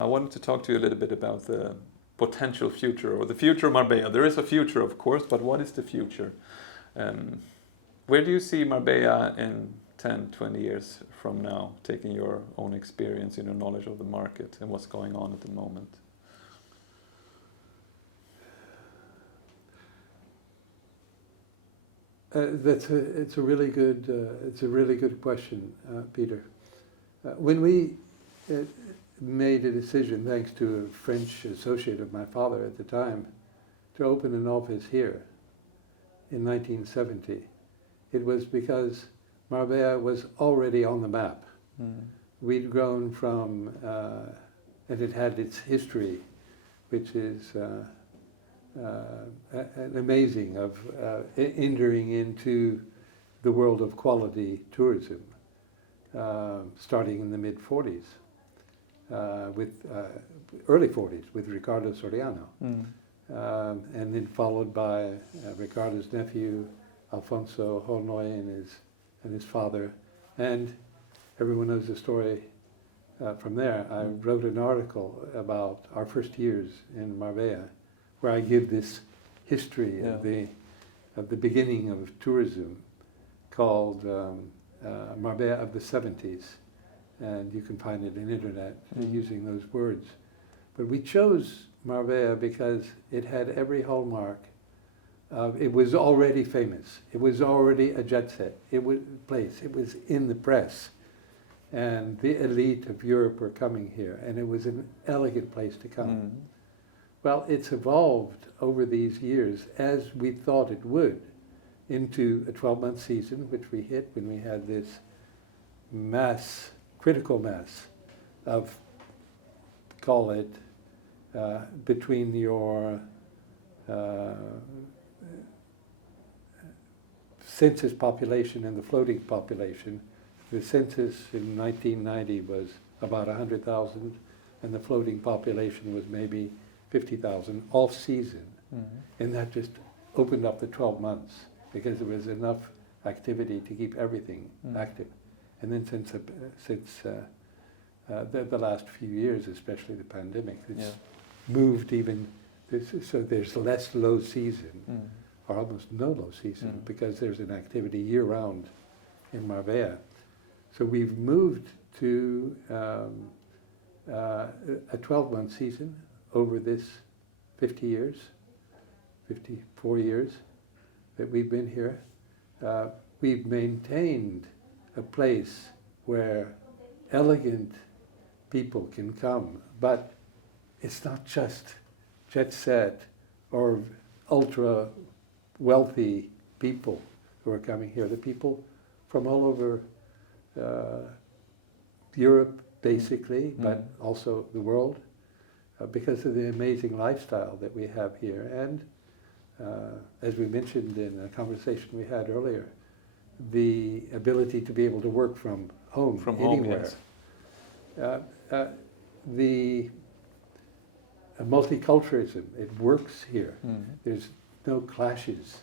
I wanted to talk to you a little bit about the potential future, or the future of Marbella. There is a future, of course, but what is the future? Where do you see Marbella in 10, 20 years from now, taking your own experience and your knowledge of the market and what's going on at the moment? It's a really good question, Peter. When we made a decision, thanks to a French associate of my father at the time, to open an office here in 1970, it was because Marbella was already on the map. We'd grown from, and it had its history, which is amazing, of entering into the world of quality tourism, starting in the mid-40s, with early 40s with Ricardo Soriano, and then followed by Ricardo's nephew, Alfonso Hornoy, and his father, and everyone knows the story from there. I wrote an article about our first years in Marbella, where I give this history of the beginning of tourism, called Marbella of the 70s, and you can find it on the internet using those words. But we chose Marbella because it had every hallmark of, it was already famous, it was already a jet set, it was in the press, and the elite of Europe were coming here, and it was an elegant place to come. Well, it's evolved over these years, as we thought it would, into a 12-month season, which we hit when we had this critical mass of, call it, between your census population and the floating population. The census in 1990 was about 100,000, and the floating population was maybe 50,000 off-season. And that just opened up the 12 months, because there was enough activity to keep everything active. And then since the last few years, especially the pandemic, it's moved even, so there's less low season, or almost no low season, because there's an activity year-round in Marbella. So we've moved to a 12-month season over this 54 years that we've been here. We've maintained a place where elegant people can come, but it's not just jet set or ultra wealthy people who are coming here. The people from all over Europe, basically, but also the world, because of the amazing lifestyle that we have here. And as we mentioned in a conversation we had earlier, the ability to be able to work from home, anywhere. The multiculturalism, it works here. There's no clashes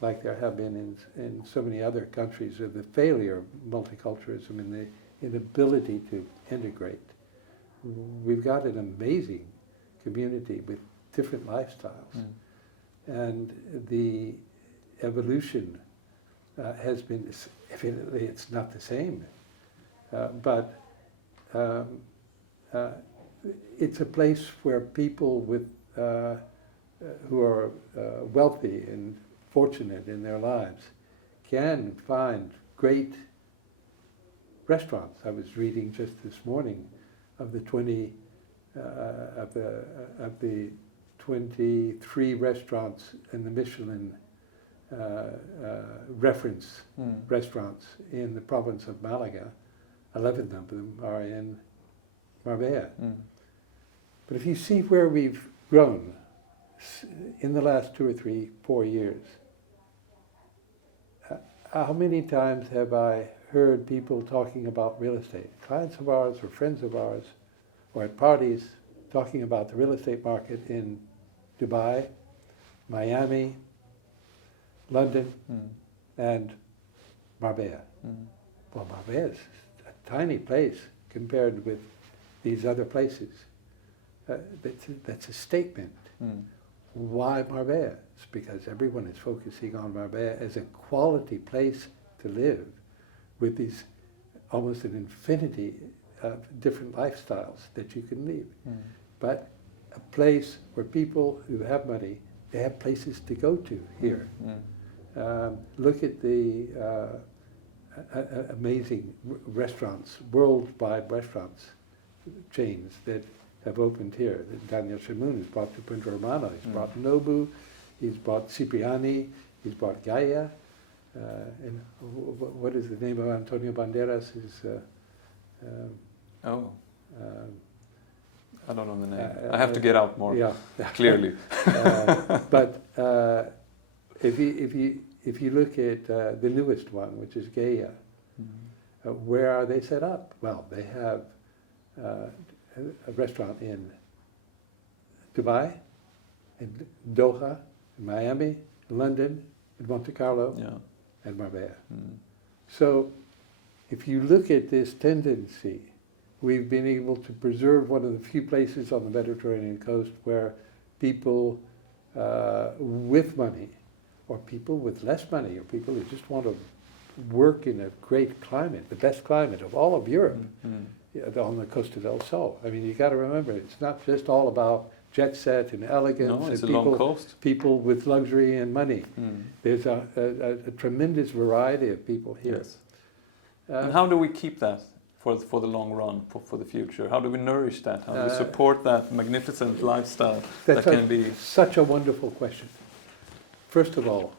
like there have been in so many other countries, of the failure of multiculturalism and the inability to integrate. We've got an amazing community with different lifestyles. And the evolution has been, evidently it's not the same, but it's a place where people with who are wealthy and fortunate in their lives can find great restaurants. I was reading just this morning of the 23 restaurants in the Michelin reference restaurants in the province of Málaga. 11 of them are in Marbella. But if you see where we've grown in the last 2 or 3, 4 years, how many times have I heard people talking about real estate, clients of ours or friends of ours, or at parties, talking about the real estate market in Dubai, Miami, London, and Marbella. Well, Marbella is a tiny place compared with these other places. that's a statement. Why Marbella? It's because everyone is focusing on Marbella as a quality place to live, with these almost an infinity of different lifestyles that you can lead. But a place where people who have money, they have places to go to here. Look at the amazing restaurants, worldwide restaurants, chains that have opened here. Daniel Shamoun has brought to Punta Romana, he's brought Nobu, he's brought Cipriani, he's brought Gaia. And what is the name of Antonio Banderas? I don't know the name. I have to get out more. Yeah. Clearly. But if you look at the newest one, which is Gaia, where are they set up? Well, they have a restaurant in Dubai, in Doha, in Miami, London, in Monte Carlo, and Marbella. So if you look at this tendency, we've been able to preserve one of the few places on the Mediterranean coast where people with money, or people with less money, or people who just want to work in a great climate, the best climate of all of Europe, on the Costa del Sol. I mean, you got to remember, it's not just all about jet set and elegance. No, it's and a long coast. People with luxury and money. There's a tremendous variety of people here. Yes. And how do we keep that for the long run, for the future? How do we nourish that? How do we support that magnificent lifestyle that can be? Such a wonderful question. First of all,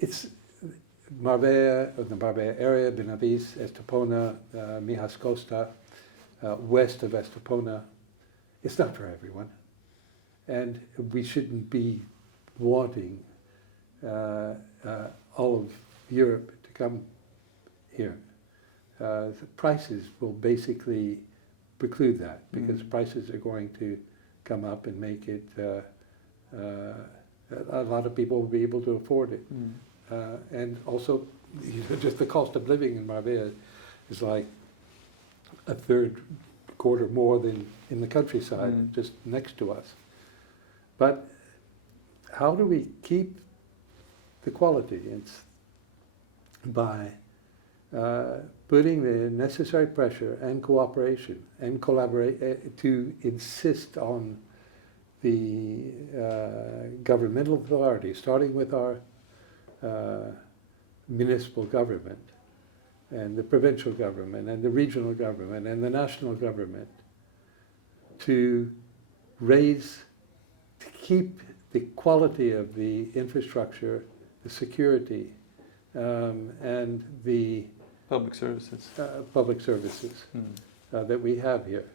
it's Marbella, or the Marbella area, Benavides, Estepona, Mijas Costa, west of Estepona. It's not for everyone. And we shouldn't be wanting all of Europe to come here. The prices will basically preclude that, because prices are going to come up and make it, a lot of people will be able to afford it. And also, just the cost of living in Marbella is like a third, quarter more than in the countryside, just next to us. But how do we keep the quality? It's by putting the necessary pressure and cooperation and collaborate to insist on the governmental authorities, starting with our municipal government and the provincial government and the regional government and the national government, to keep the quality of the infrastructure, the security, and the Public services. That we have here.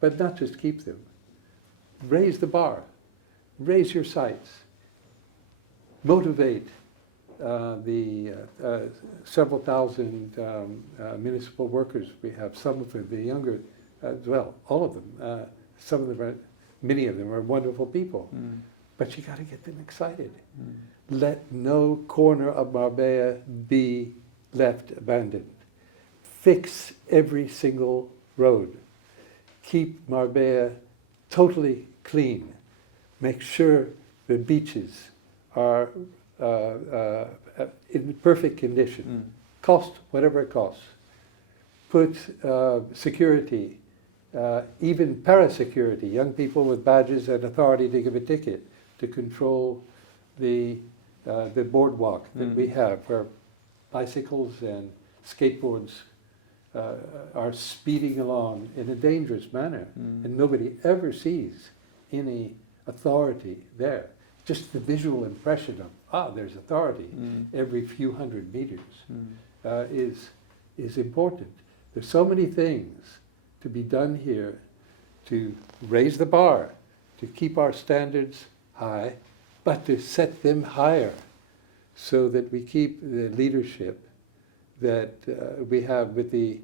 But not just keep them. Raise the bar. Raise your sights. Motivate the several thousand municipal workers we have. Some of them, the younger, well, all of them. Some of them are, many of them are wonderful people. But you got to get them excited. Let no corner of Marbella be left abandoned. Fix every single road. Keep Marbella totally clean. Make sure the beaches are in perfect condition. Cost whatever it costs. Put security, even parasecurity, young people with badges and authority to give a ticket, to control the boardwalk that we have, where bicycles and skateboards are speeding along in a dangerous manner, and nobody ever sees any authority there. Just the visual impression of, there's authority every few hundred meters is important. There's so many things to be done here to raise the bar, to keep our standards high, but to set them higher, so that we keep the leadership that we have with the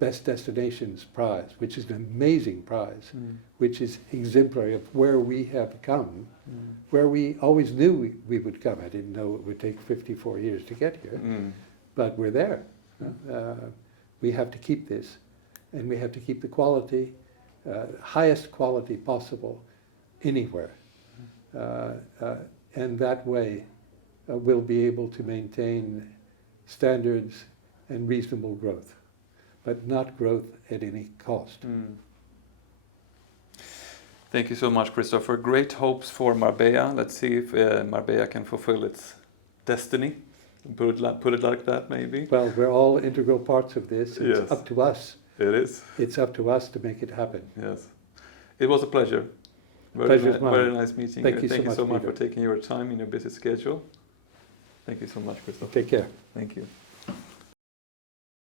Best Destinations Prize, which is an amazing prize, which is exemplary of where we have come, where we always knew we would come. I didn't know it would take 54 years to get here, but we're there. We have to keep this, and we have to keep the quality. highest quality possible anywhere. And that way we'll be able to maintain standards and reasonable growth, but not growth at any cost. Thank you so much, Christopher. Great hopes for Marbella. Let's see if Marbella can fulfill its destiny. Put it like that, maybe. Well, we're all integral parts of this. It's Yes. up to us. It is. It's up to us to make it happen. Yes. It was a pleasure. Pleasure's mine. Very nice meeting Thank you. you Thank so you so much, much for Peter. taking your time in your busy schedule. Thank you so much, Christopher. Take care. Thank you.